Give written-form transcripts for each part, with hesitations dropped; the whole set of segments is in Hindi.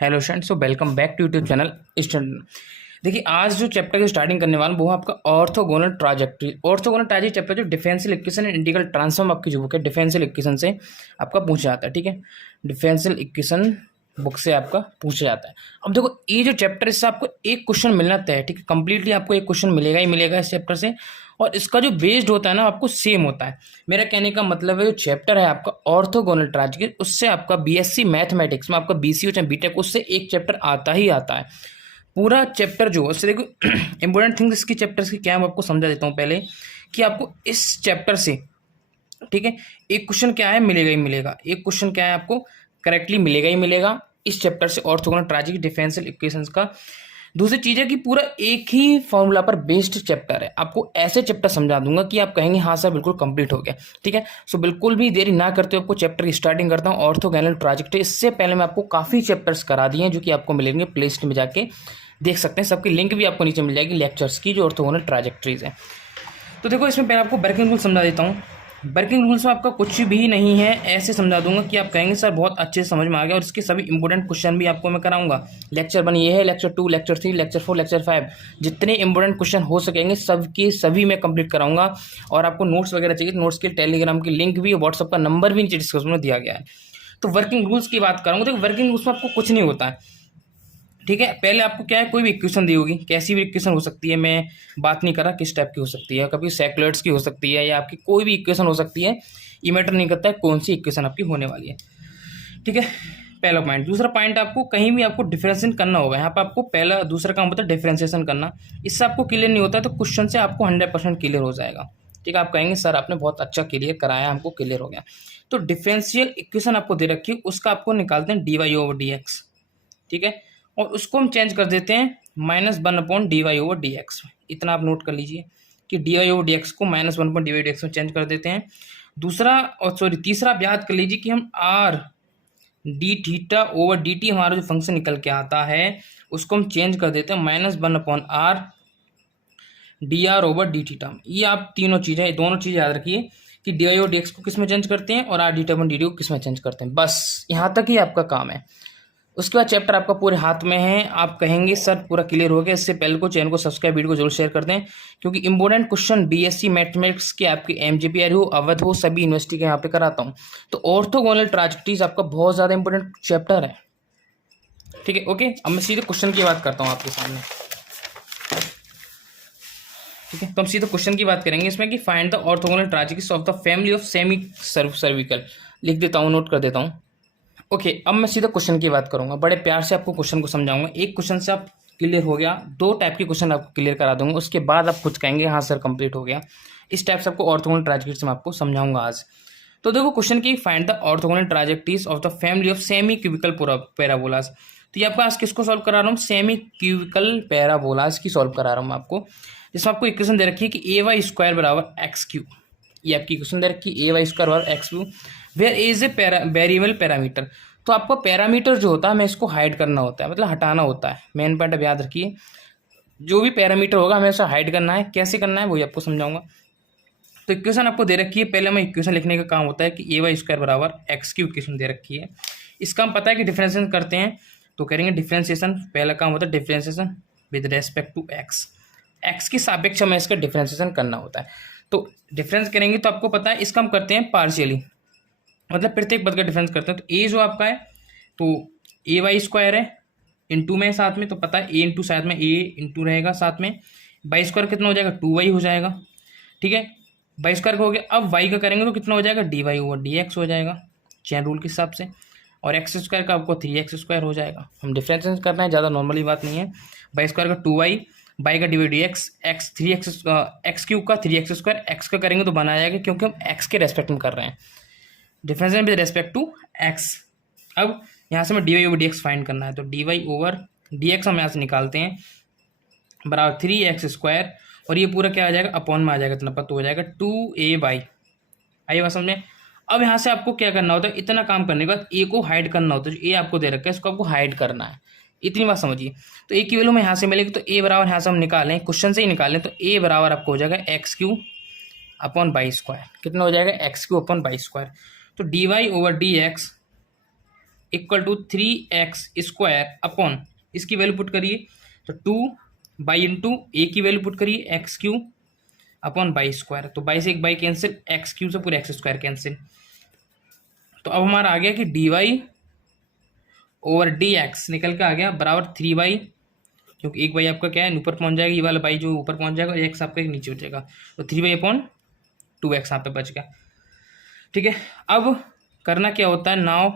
Hello student, so welcome back to YouTube channel student. देखिए, आज जो चैप्टर की स्टार्टिंग करने वाला हूं, वो है आपका orthogonal trajectory. Orthogonal trajectory chapter जो differential equation and integral transform आपकी जो बुक है डिफरेंशियल इक्वेशन से आपका पूछा जाता है। ठीक है, डिफरेंशियल इक्वेशन बुक से आपका पूछा जाता है। अब देखो, ये जो चैप्टर इससे आपको एक क्वेश्चन मिलना तय है। ठीक है, कंप्लीटली आपको एक क्वेश्चन मिलेगा ही मिलेगा इस चैप्टर से, और इसका जो बेस्ड होता है ना आपको सेम होता है। मेरा कहने का मतलब है जो चैप्टर है आपका ऑर्थोगोनल ट्राजेक्टरी, उससे आपका बीएससी मैथमेटिक्स में आपका बीसी हो चाहे बीटेक, उससे एक चैप्टर आता ही आता है। पूरा चैप्टर जो उससे देखो इंपॉर्टेंट थिंग्स इसकी चैप्टर्स की क्या है मैं आपको समझा देता हूँ पहले, कि आपको इस चैप्टर से, ठीक है, एक क्वेश्चन क्या है मिलेगा ही मिलेगा। एक क्वेश्चन क्या है आपको करेक्टली मिलेगा ही मिलेगा इस चैप्टर से, ऑर्थोगोनल ट्राजेक्टरी डिफरेंशियल इक्वेशंस का। दूसरी चीज है कि पूरा एक ही फॉर्मूला पर बेस्ड चैप्टर है। आपको ऐसे चैप्टर समझा दूंगा कि आप कहेंगे हाँ सर बिल्कुल कंप्लीट हो गया। ठीक है, सो बिल्कुल भी देरी ना करते हुए आपको चैप्टर की स्टार्टिंग करता हूँ, ऑर्थोगोनल ट्राजेक्टरी। इससे पहले मैं आपको काफी चैप्टर्स करा दिए हैं जो कि आपको मिलेंगे प्ले लिस्ट में जाके देख सकते हैं। सबकी लिंक भी आपको नीचे मिल जाएगी लेक्चर्स की जो ऑर्थोगोनल ट्राजेक्टरीज है। तो देखो, इसमें पहले आपको वर्किंग रूल समझा देता हूँ। वर्किंग रूल्स में आपका कुछ भी नहीं है, ऐसे समझा दूंगा कि आप कहेंगे सर बहुत अच्छे से समझ में आ गया, और इसके सभी इंपॉर्टेंट क्वेश्चन भी आपको मैं कराऊंगा। लेक्चर 1 ये है, लेक्चर 2, लेक्चर 3, लेक्चर 4, लेक्चर 5, जितने इंपॉर्टेंट क्वेश्चन हो सकेंगे सबके सभी मैं कंप्लीट कराऊंगा। और आपको नोट्स वगैरह चाहिए तो नोट्स के टेलीग्राम की लिंक भी, व्हाट्सअप का नंबर भी नीचे डिस्क्रिप्शन में दिया गया है। तो वर्किंग रूल्स की बात करूँगा तो वर्किंग रूल्स में आपको कुछ नहीं होता है। ठीक है, पहले आपको क्या है, कोई भी इक्वेशन दी होगी, कैसी भी इक्वेशन हो सकती है, मैं बात नहीं कर रहा किस टाइप की हो सकती है, कभी सेक्युलर्स की हो सकती है या आपकी कोई भी इक्वेशन हो सकती है। ये मैटर नहीं करता है कौन सी इक्वेशन आपकी होने वाली है। ठीक है, पहला पॉइंट। दूसरा पॉइंट, आपको कहीं भी आपको डिफरेंशिएशन करना होगा। यहाँ पर आपको पहला दूसरा काम होता है डिफरेंशिएशन करना। इससे आपको क्लियर नहीं होता है तो क्वेश्चन से आपको 100% क्लियर हो जाएगा। ठीक है, आप कहेंगे सर आपने बहुत अच्छा क्लियर कराया, हमको क्लियर हो गया। तो डिफरेंशियल इक्वेशन आपको दे रखी है, उसका आपको निकालते हैं dy/dx। ठीक है, और उसको हम चेंज कर देते हैं -1/dy/dx। इतना आप नोट कर लीजिए कि dy/dx को -1/dy/dx में चेंज कर देते हैं। दूसरा और सॉरी तीसरा आप याद कर लीजिए कि हम r d(θ/dt) हमारा जो फंक्शन निकल के आता है उसको हम चेंज कर देते हैं -1/r dr/dθ। ये आप तीनों चीज़ें, दोनों चीज़ याद रखिए कि dy/dx को किस में चेंज करते हैं और r dθ/dt को किस में चेंज करते हैं। बस यहाँ तक ही आपका काम है। उसके बाद चैप्टर आपका पूरे हाथ में है। आप कहेंगे सर पूरा क्लियर हो गया। इससे पहले को चैनल को सब्सक्राइब, वीडियो को जरूर शेयर कर दें, क्योंकि इंपॉर्टेंट क्वेश्चन बीएससी मैथमेटिक्स के आपके एमजीपीआर हो, अवध हो, सभी यूनिवर्सिटी के यहाँ पे कराता हूँ। तो ऑर्थोगोनल ट्राजेक्टरीज आपका बहुत ज़्यादा इंपॉर्टेंट चैप्टर है। ठीक है, ओके। अब मैं सीधे क्वेश्चन की बात करता हूँ आपके सामने। ठीक है, तो हम सीधे क्वेश्चन की बात करेंगे इसमें कि find the orthogonal trajectories of the family of semi cervical. लिख देता हूँ, नोट कर देता हूँ। ओके, अब मैं सीधा क्वेश्चन की बात करूंगा। बड़े प्यार से आपको क्वेश्चन को समझाऊंगा। एक क्वेश्चन से आप क्लियर हो गया, 2 टाइप के क्वेश्चन आपको क्लियर करा दूंगा। उसके बाद आप खुद कहेंगे हाँ सर कंप्लीट हो गया। इस टाइप से आपको ऑर्थोगोनल ट्राजेक्टरीज में आपको समझाऊंगा आज। तो देखो, क्वेश्चन की find the orthogonal trajectories of the family of semi cubical parabolas. तो ये आपको आज किसको सॉल्व करा रहा हूँ, सेमी क्यूबिकल पैराबोलास की सॉल्व करा रहा हूँ आपको। जिसमें आपको इक्वेशन दे रखी है कि ay² बराबर x³। ये आपकी इक्वेशन दे रखी है ay² बराबर x³ where a is a variable parameter. तो आपको पैरामीटर जो होता है हमें इसको हाइड करना होता है, मतलब हटाना होता है। मेन पॉइंट अब याद रखिए, जो भी पैरामीटर होगा हमें उसे हाइड करना है। कैसे करना है वही आपको समझाऊंगा। तो इक्वेशन आपको दे रखी है, पहले हमें इक्वेशन लिखने का काम होता है कि ay² बराबर x³ इक्वेशन दे रखी है। इसका हम पता है कि डिफरेंशिएशन करते हैं तो करेंगे डिफरेंशिएशन। पहला काम होता है differentiation with respect to x के सापेक्ष हमें इसका डिफरेंशिएशन करना होता है। तो डिफरेंस करेंगे तो आपको पता है इसका हम करते हैं पार्शियली, मतलब प्रत्येक पद का डिफरेंस करते हैं। तो ए जो आपका है तो ay² है इंटू में साथ में, तो पता है ए इंटू साथ में ए इंटू रहेगा, साथ में y² कितना हो जाएगा 2y हो जाएगा। ठीक है, y² का हो गया। अब y का करेंगे तो कितना हो जाएगा dy/dx हो जाएगा चेन रूल के हिसाब से, और x² का आपको 3x² हो जाएगा। हम डिफरेंशिएशन करना है, ज़्यादा नॉर्मली बात नहीं है। y² का 2y, y का dy/dx, x³ का 3x², x का करेंगे तो बना जाएगा क्योंकि हम x के रेस्पेक्ट में कर रहे हैं, differentiation with respect to x। अब यहाँ से हमें dy/dx फाइंड करना है, तो dy/dx हम यहाँ से निकालते हैं बराबर 3x², और ये पूरा क्या आ जाएगा अपॉन में आ जाएगा, इतना पता हो जाएगा 2ay। आइए बात समझे। अब यहाँ से आपको क्या करना होता है, इतना काम करने के बाद ए को हाइड करना होता है। जो ए आपको दे रखा है इसको आपको हाइड करना है, इतनी बात समझिए। तो ए की वैल्यू में यहाँ से मिलेगी, तो ए बराबर यहाँ से हम निकालें, क्वेश्चन से ही निकालें, तो ए बराबर आपको हो जाएगा x³/y²। कितना हो जाएगा x³ अपॉन y²। तो dy/dx equal to 3x² upon इसकी वैल्यू पुट करिए तो 2 इंटू ए की वैल्यू पुट करिए x³ अपॉन y²। तो बाई से एक बाई कैंसिल, x³ से पूरे x² कैंसिल। तो अब हमारा आ गया कि dy/dx निकल के आ गया बराबर 3y, क्योंकि एक बाई आपका क्या है ऊपर पहुंच जाएगा, ये वाला बाई जो ऊपर पहुंच जाएगा, x आपका एक नीचे हो जाएगा, तो 3y/2x यहाँ पे बच गया। ठीक है, अब करना क्या होता है, नाउ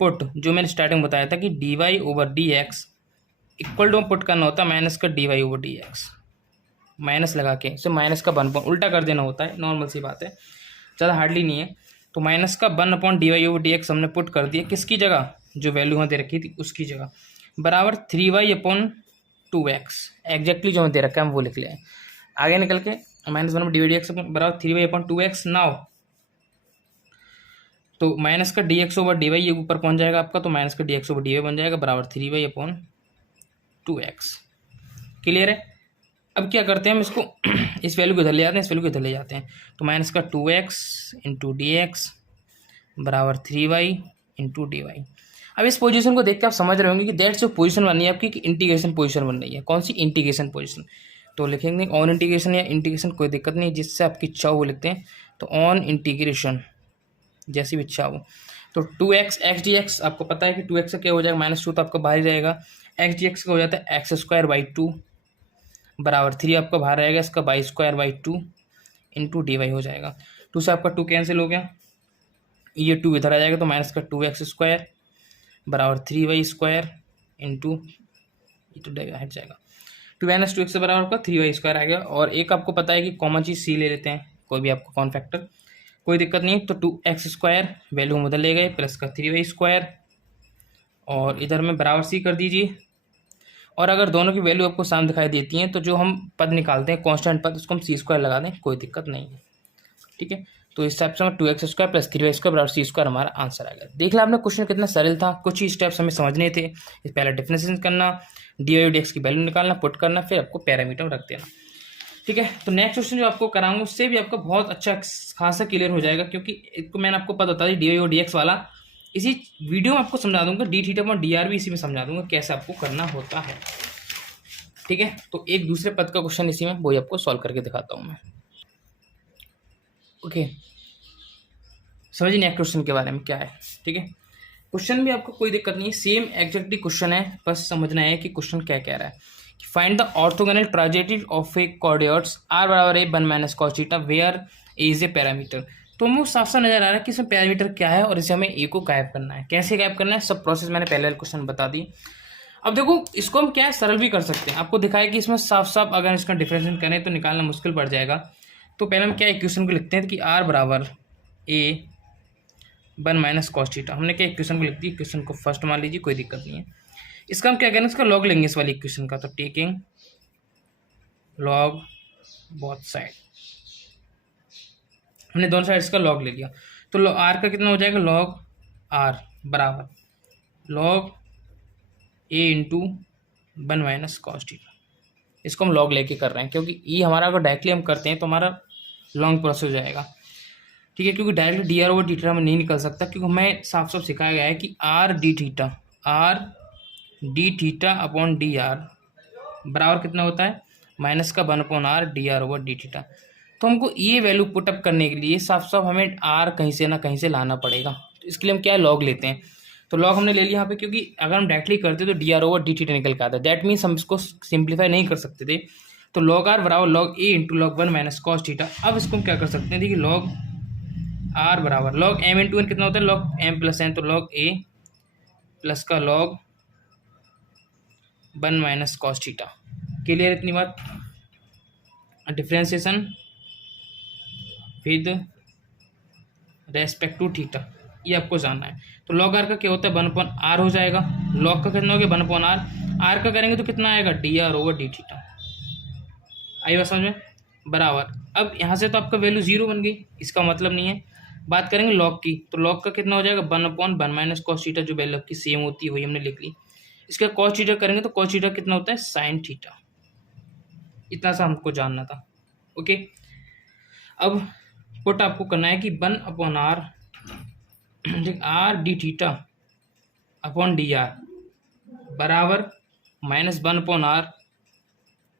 पुट, जो मैंने स्टार्टिंग में बताया था कि dy/dx इक्वल टू पुट करना होता है माइनस का dy/dx, माइनस लगा के इसे माइनस का 1 उल्टा कर देना होता है, नॉर्मल सी बात है, ज़्यादा हार्डली नहीं है। तो माइनस का 1/dy/dx हमने पुट कर दिया किसकी जगह, जो वैल्यू वहाँ दे रखी थी उसकी जगह, बराबर 3y/2x, एग्जैक्टली जो हमें दे रखा है हम वो लिख लें। आगे निकल के -1/dy/dx बराबर 3y/2x। नाउ तो माइनस का dx/dy ये ऊपर पहुंच जाएगा आपका, तो माइनस का dx/dy बन जाएगा बराबर 3y/2x। क्लियर है। अब क्या करते हैं हम इसको इस वैल्यू को इधर ले जाते हैं, इस वैल्यू को इधर ले जाते हैं, तो माइनस का 2x इंटू dx बराबर 3y/dy। अब इस पोजीशन को देख के आप समझ रहे होंगे कि दैट जो पोजीशन बन रही है आपकी इंटीग्रेशन पोजीशन बन रही है। कौन सी इंटीग्रेशन पोजीशन, तो लिखेंगे ऑन इंटीग्रेशन या इंटीग्रेशन, कोई दिक्कत नहीं, जिससे आपकी इच्छा हो वो लिखते हैं। तो ऑन इंटीग्रेशन जैसी भी इच्छा हो, तो 2x x/dx आपको पता है कि 2x का क्या हो जाएगा -2, तो आपका बाहर ही जाएगा, x/dx का हो जाता है x²/2 बराबर 3 आपका बाहर रहेगा, इसका y²/2 इंटू dy हो जाएगा। 2 से आपका 2 कैंसिल हो गया, ये 2 इधर आ जाएगा, तो माइनस का 2x² बराबर 3y² इंटू ये तो हट जाएगा, 2 - 2x से बराबर आपका 3y² आ गया। और एक आपको पता है कि कॉमन चीज़ c ले लेते हैं, कोई भी आपको कॉमन फैक्टर, कोई दिक्कत नहीं। तो 2x² वैल्यू हम उधर ले गए प्लस का 3y² और इधर में बराबर c कर दीजिए। और अगर दोनों की वैल्यू आपको सामने दिखाई देती हैं तो जो हम पद निकालते हैं कांस्टेंट पद, उसको हम c² लगा दें, कोई दिक्कत नहीं है। ठीक है, तो इस टाइप से हम 2x² प्लस 3y² बराबर c² हमारा आंसर आ गया। देख ला आपने क्वेश्चन कितना सरल था, कुछ ही स्टेप्स हमें समझने थे। पहले डिफरेंशिएशन करना, dy/dx की वैल्यू निकालना, पुट करना, फिर आपको पैरामीटर रख देना। ठीक है, तो नेक्स्ट क्वेश्चन जो आपको कराऊंगा उससे भी आपका बहुत अच्छा खासा क्लियर हो जाएगा, क्योंकि इसको मैंने आपको पता बता दी dy/dx वाला, इसी वीडियो में आपको समझा दूंगा, d θ/dr भी इसी में समझा दूंगा कैसे आपको करना होता है। ठीक है, तो एक दूसरे पद का क्वेश्चन इसी में वही आपको सॉल्व करके दिखाता हूँ मैं। ओके, समझिए नेक्स्ट क्वेश्चन के बारे में क्या है। ठीक है, क्वेश्चन भी आपको कोई दिक्कत नहीं है, सेम एग्जैक्टली क्वेश्चन है, बस समझना है कि क्वेश्चन क्या कह रहा है कि find the orthogonal trajectory of a coordinates r बराबर a 1 - cos theta where a is a parameter. तो मुझे साफ साफ नजर आ रहा है कि इसमें पैरामीटर क्या है और इसे हमें a को गायब करना है। कैसे गायब करना है, सब प्रोसेस मैंने पहले वाले क्वेश्चन बता दी। अब देखो इसको हम क्या है सरल भी कर सकते हैं, आपको दिखाया कि इसमें साफ साफ अगर इसका डिफरेंशिएट करें तो निकालना मुश्किल पड़ जाएगा। तो पहले हम क्या इक्वेशन को लिखते हैं कि r बराबर a 1 - cos थीटा, हमने क्या इक्वेशन को लिख दी, इक्वेशन को फर्स्ट मान लीजिए, कोई दिक्कत नहीं है। इसका हम क्या करेंगे, इसका लॉग लेंगे इस वाली इक्वेशन का, तो टेकिंग लॉग बोथ साइड, हमने दोनों साइड इसका लॉग ले लिया। तो आर का कितना हो जाएगा, लॉग आर बराबर लॉग ए इंटू 1 - cos थीटा। इसको हम लॉग लेके कर रहे हैं क्योंकि ये हमारा अगर डायरेक्टली हम करते हैं तो हमारा लॉन्ग प्रोसेस हो जाएगा। ठीक है, क्योंकि डायरेक्ट dr/dθ में नहीं निकल सकता, क्योंकि हमें साफ साफ सिखाया गया है कि r d θ अपॉन dr बराबर कितना होता है, -1/r dr/dθ। तो हमको ये वैल्यू पुटअप करने के लिए साफ साफ हमें r कहीं से ना कहीं से लाना पड़ेगा। तो इसके लिए हम क्या लॉग लेते हैं, तो लॉग हमने ले लिया यहाँ पे, क्योंकि अगर हम डायरेक्टली करते तो dr/dθ निकल के आता है, दैट मीन्स हम इसको सिंप्लीफाई नहीं कर सकते थे। तो log r बराबर log a into log 1 - cos theta. अब इसको हम क्या कर सकते हैं, देखिए log r बराबर log m इंटू n कितना होता है, log m प्लस n, तो log a प्लस का log 1 - cos थीटा। क्लियर इतनी बात। Differentiation with respect to theta, ये आपको जानना है। तो log r का क्या होता है, 1/r हो जाएगा, log का कितना हो गया 1/r, r का करेंगे तो कितना आएगा dr/dθ। आई बात समझ में, बराबर। अब यहाँ से तो आपका वैल्यू 0 बन गई, इसका मतलब नहीं है। बात करेंगे log की, तो log का कितना हो जाएगा 1/1 - cos थीटा, जो वैल्यू आपकी सेम होती है वही हमने लिख ली। इसका cos थीटा करेंगे तो cos थीटा कितना होता है sin थीटा, इतना सा हमको जानना था। ओके, अब पुट आपको करना है कि 1/r r d theta upon D R बराबर -1/r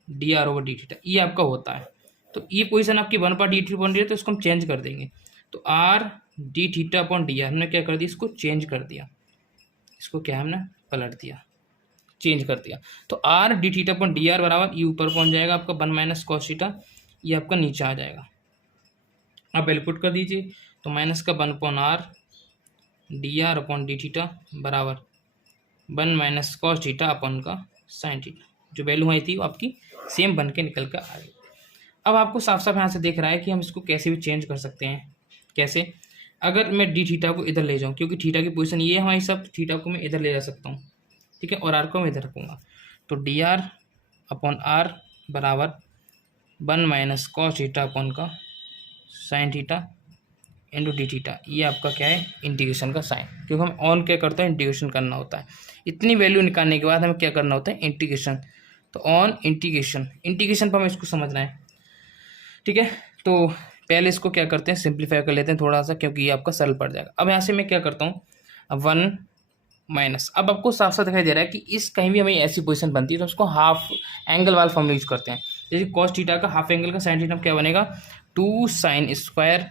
D R over D theta, ये आपका होता है। तो ये पोजीशन आपकी 1/d अपॉन डी है, तो इसको हम चेंज कर देंगे। तो R D theta upon D R हमने क्या कर दिया, इसको चेंज कर दिया, इसको क्या हमने पलट दिया, चेंज कर दिया। तो R D theta upon D R बराबर ये ऊपर पहुंच जाएगा आपका 1 - cos थीटा, ये आपका नीचे आ जाएगा। आप वैल्यू पुट कर दीजिए, तो -1/r D r upon D theta बराबर 1 - cos थीटा अपॉन का साइन थीटा, जो वैल्यू आई थी वो आपकी सेम बन के निकल कर आ गई। अब आपको साफ साफ यहाँ से दिख रहा है कि हम इसको कैसे भी चेंज कर सकते हैं। कैसे? अगर मैं डी थीटा को इधर ले जाऊँ, क्योंकि थीटा की पोजीशन ये है हमारी, सब थीटा को मैं इधर ले जा सकता हूँ, ठीक है, और आर को मैं इधर रखूँगा। तो डी आर अपॉन आर बराबर 1 - cos थीटा अपॉन का sine theta into D theta, ये आपका क्या है, इंटीग्रेशन का साइन, क्योंकि हम ऑन क्या करते हैं, इंटीग्रेशन करना होता है। इतनी वैल्यू निकालने के बाद हमें क्या करना होता है, इंटीग्रेशन। तो ऑन इंटीग्रेशन, इंटीग्रेशन पर हमें इसको समझना है, ठीक है। तो पहले इसको क्या करते हैं, सिंप्लीफाई कर लेते हैं थोड़ा सा, क्योंकि ये आपका सरल पड़ जाएगा। अब यहाँ से मैं क्या करता हूँ, 1 माइनस, अब आपको साफ साफ दिखाई दे रहा है कि इस कहीं भी हमें ऐसी पोजीशन बनती है तो उसको हाफ एंगल वाला फॉर्मूला यूज करते हैं। जैसे कॉस थीटा का हाफ एंगल का साइन थीटा क्या बनेगा, 2 sin स्क्वायर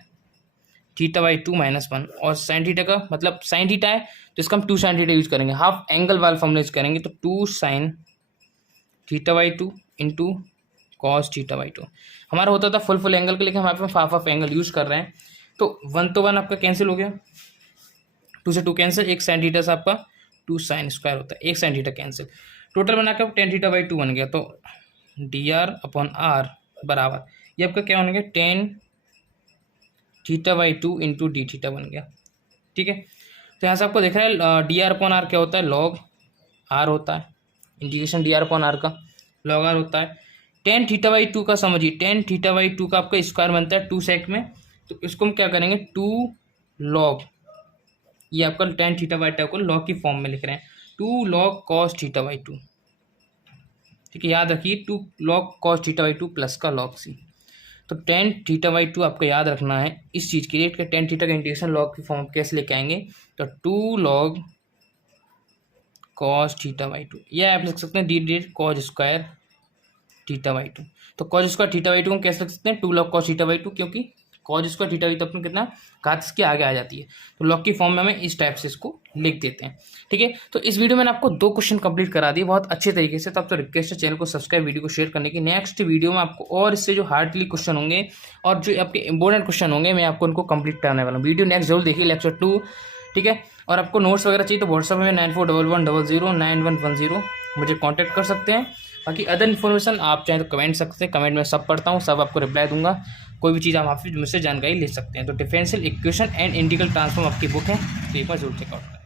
थीटा/2 - 1, और साइन थीटा का मतलब साइन थीटा है तो इसका हम 2 sin थीटा यूज करेंगे, हाफ एंगल वाला फॉर्मूला यूज करेंगे। तो 2 sin थीटा/2 इंटू कॉस थीटा/2 हमारा होता था फुल एंगल का, लेकिन हमारे पास हाफ एंगल यूज कर रहे हैं। तो 1 तो 1 आपका कैंसिल हो गया, 2 से 2 कैंसिल, एक साइन थीटा से आपका 2 sin स्क्वायर होता है, एक साइन थीटा कैंसिल, टोटल बनाकर tan थीटा/2 बन गया। तो डी आर अपॉन आर बराबर ये आपका क्या बन गया, tan थीटा/2 इंटू डी थीटा बन गया, ठीक है। तो यहाँ से आपको देख रहा है डी आर अपॉन आर क्या होता है, लॉग आर होता है, integration d r upon r का लॉग आर होता है। tan थीटा/2 का समझिए, tan थीटा/2 का आपका स्क्वायर बनता है 2 sec में, तो इसको हम क्या करेंगे, 2 log, ये आपका tan थीटा/2 को लॉग की फॉर्म में लिख रहे हैं, 2 log cos थीटा/2, ठीक है, याद रखिए 2 log cos थीटा/2 प्लस का log c। तो tan थीटा/2 आपको याद रखना है इस चीज़ के लिए कि tan थीटा का इंटीग्रेशन लॉग की फॉर्म कैसे लेके आएंगे, तो 2 log cos थीटा/2, यह आप लिख सकते हैं डी cos स्क्वायर थीटा/2। तो cos स्क्वायर थीटा/2 हम कैसे लिख सकते हैं, 2 log cos थीटा/2, क्योंकि cos स्क्वायर थीटा/2 अपने कितना घात इसके आगे आ जाती है, तो लॉग की फॉर्म में हमें इस टाइप से इसको लिख देते हैं, ठीक है। तो इस वीडियो में मैंने आपको 2 क्वेश्चन कंप्लीट करा दिए बहुत अच्छे तरीके से। तो आपको रिक्वेस्ट है चैनल को सब्सक्राइब, वीडियो को शेयर करने की। नेक्स्ट वीडियो में आपको और इससे जो हार्डली क्वेश्चन होंगे और जो आपके इंपॉर्टेंट क्वेश्चन होंगे मैं आपको उनको कंप्लीट कराने वाला हूँ। वीडियो नेक्स्ट जरूर देखिए, लेक्चर 2, ठीक है। और आपको नोट्स वगैरह चाहिए तो व्हाट्सएप में 9411009110 मुझे कॉन्टैक्ट कर सकते हैं। बाकी अदर इन्फॉर्मेशन आप चाहें तो कमेंट सकते हैं, कमेंट में सब पढ़ता हूँ, सब आपको रिप्लाई दूंगा। कोई भी चीज़ आप मुझसे जानकारी ले सकते हैं। तो differential equation and integral transform आपकी बुक है, तो एक बार जरूर चेकआउट करें।